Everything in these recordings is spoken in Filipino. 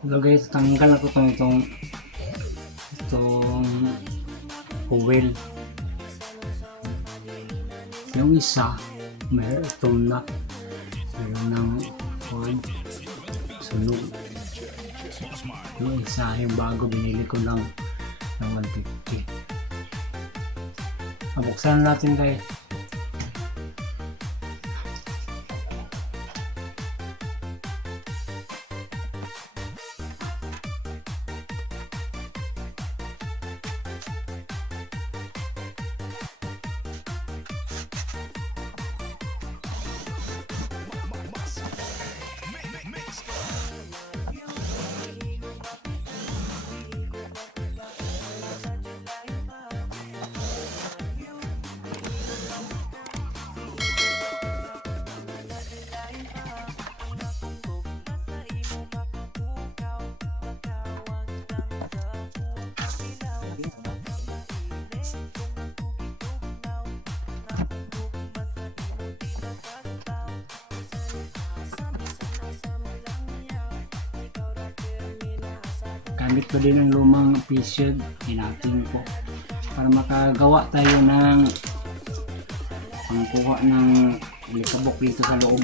Hello guys, tanggal na ko itong coil. Yung isa mayroon na ng coil sunog. Yung isa yung bago binili ko lang ng 150. Buksan natin guys. Gamit ko din ang lumang p-shield, hinatin ko para makagawa tayo ng pangkuha ng likabok dito sa loob.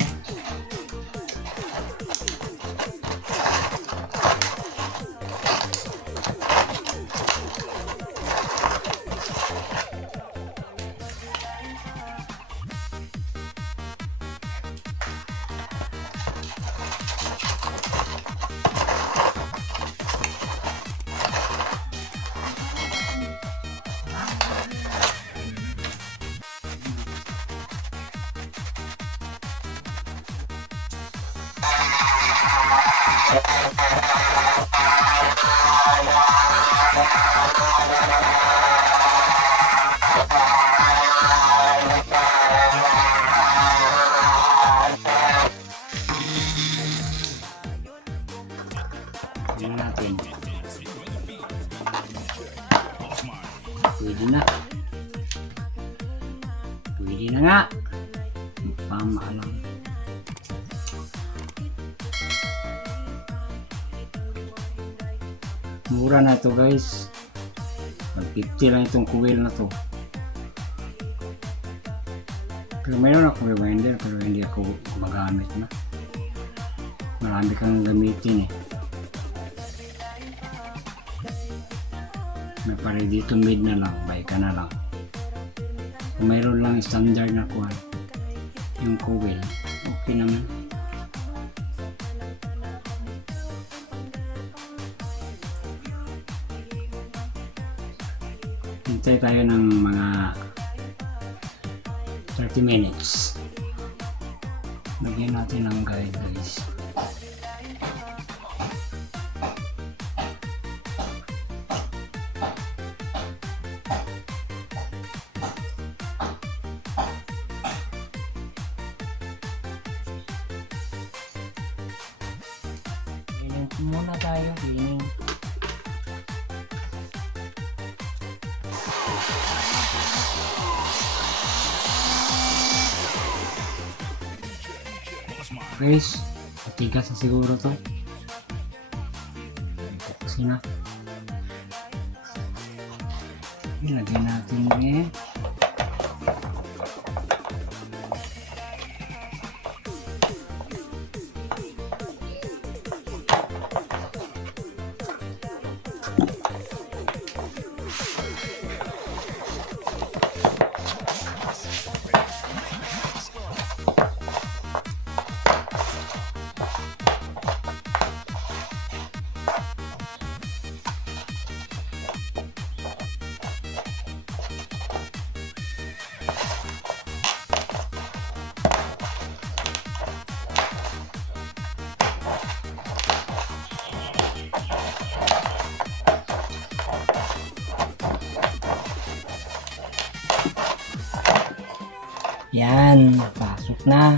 Tingnan natin. Pwede na. Pwede na nga. Pamahalang. Mura na ito guys. 150 lang itong coil na to. Pero mayroon ako reminder pero hindi ako gumagamit na. Marami kang gamitin eh. May pare dito mid na lang, buy ka na lang. Kung mayroon lang standard na kuha yung coil, okay naman. Hintay tayo ng mga 30 minutes. Lagyan natin ng guide guys. Muna tayo cleaning. Guys, matigas na siguro to. Kasi na. Ilagay natin eh. Yan, pasok na.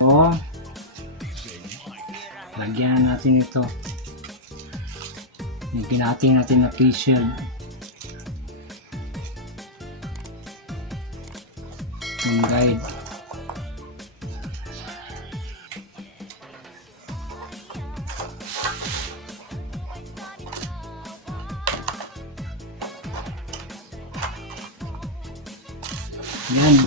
O, lagyan natin ito. Yung pinating natin na p-shield. yung guide. Yan.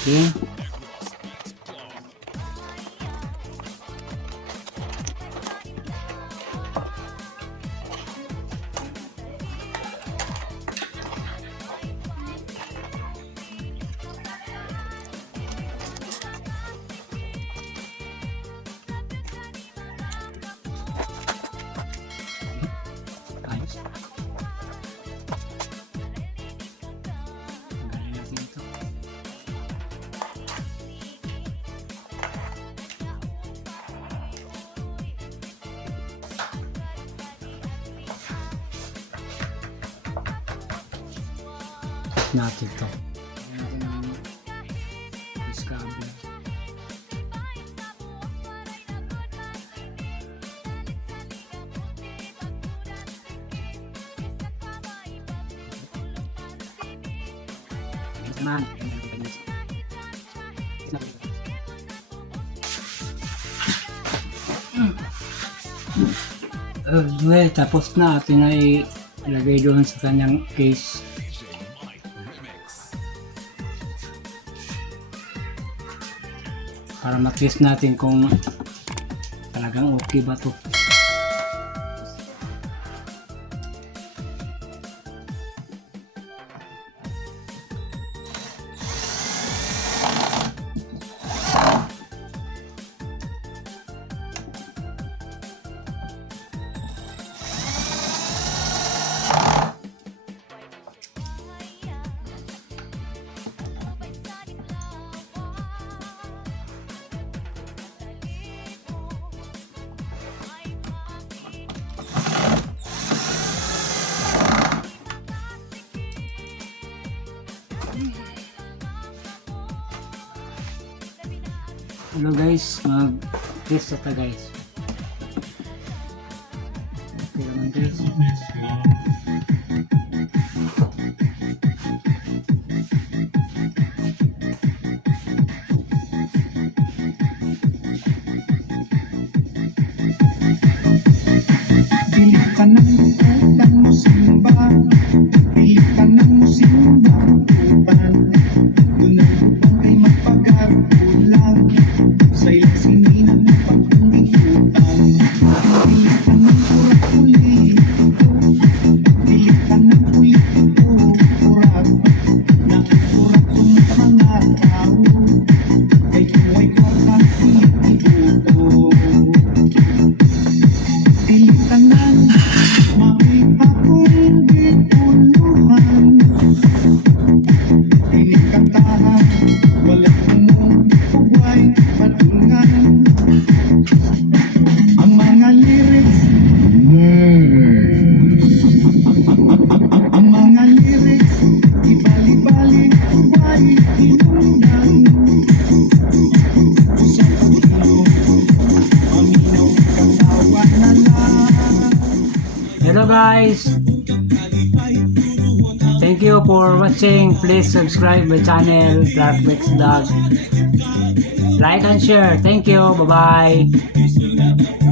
Okay. Ayos. Galing natin ito. Natin ito. Natin ang discover. Naman. Well, tapos na atin ay ilagay doon sa kanyang case. Para matest natin kung talagang okay ba to. Hello guys, mag-test ata guys. Okay naman guys. Hello guys, thank you for watching. Please subscribe my channel Clarkmixvlog. Like and share. Thank you. Bye bye.